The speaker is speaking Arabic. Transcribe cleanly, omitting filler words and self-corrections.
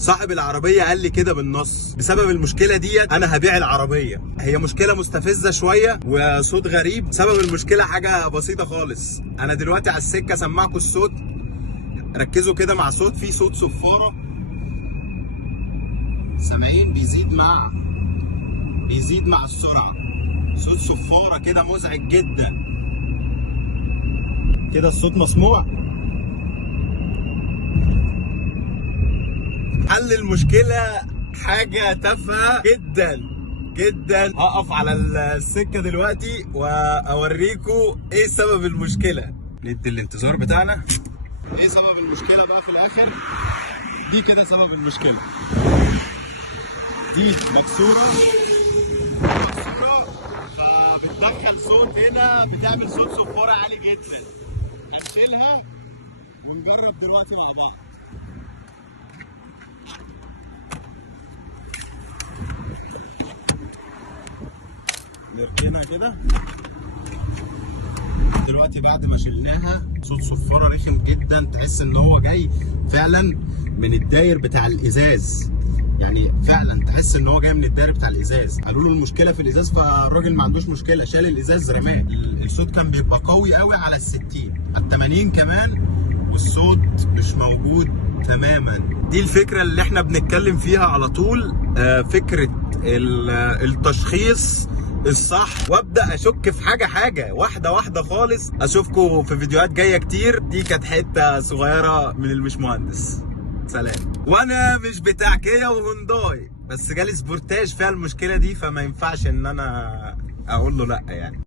صاحب العربيه قال لي كده بالنص. بسبب المشكله ديت انا هبيع العربيه. هي مشكله مستفزه شويه وصوت غريب. سبب المشكله حاجه بسيطه خالص. انا دلوقتي على السكه سمعكوا الصوت، ركزوا كده مع صوت، في صوت صفاره سامعين بيزيد مع السرعه. صوت صفاره كده مزعج جدا. كده الصوت مسموع. حل المشكله حاجه تافهه جدا جدا. هقف على السكه دلوقتي واوريكم ايه سبب المشكله. ندي الانتظار بتاعنا. ايه سبب المشكله بقى في الاخر؟ دي كده سبب المشكله. دي مكسوره فبتدخل صوت هنا، بتعمل صوت صفاره عالي جدا. نشيلها ونجرب دلوقتي مع بعض. نركنها كده دلوقتي. بعد ما شلناها صوت صفاره رخم جدا، تحس ان هو جاي فعلا من الداير بتاع الازاز. يعني فعلا تحس ان هو جاي من الداير بتاع الازاز. قالوا له المشكله في الازاز، فالراجل ما عندوش مشكله، شال الازاز رماه. الصوت كان بيبقى قوي قوي على ال60 على ال80 كمان، والصوت مش موجود تماما. دي الفكره اللي احنا بنتكلم فيها على طول. فكره التشخيص الصح، وابدا اشك في حاجه واحده واحده خالص. اشوفكم في فيديوهات جايه كتير. دي كانت حته صغيره من المش مهندس. سلام. وانا مش بتاع كيا وهونداي، بس جالي سبورتاج فيها المشكله دي، فما ينفعش ان انا اقول له لا يعني.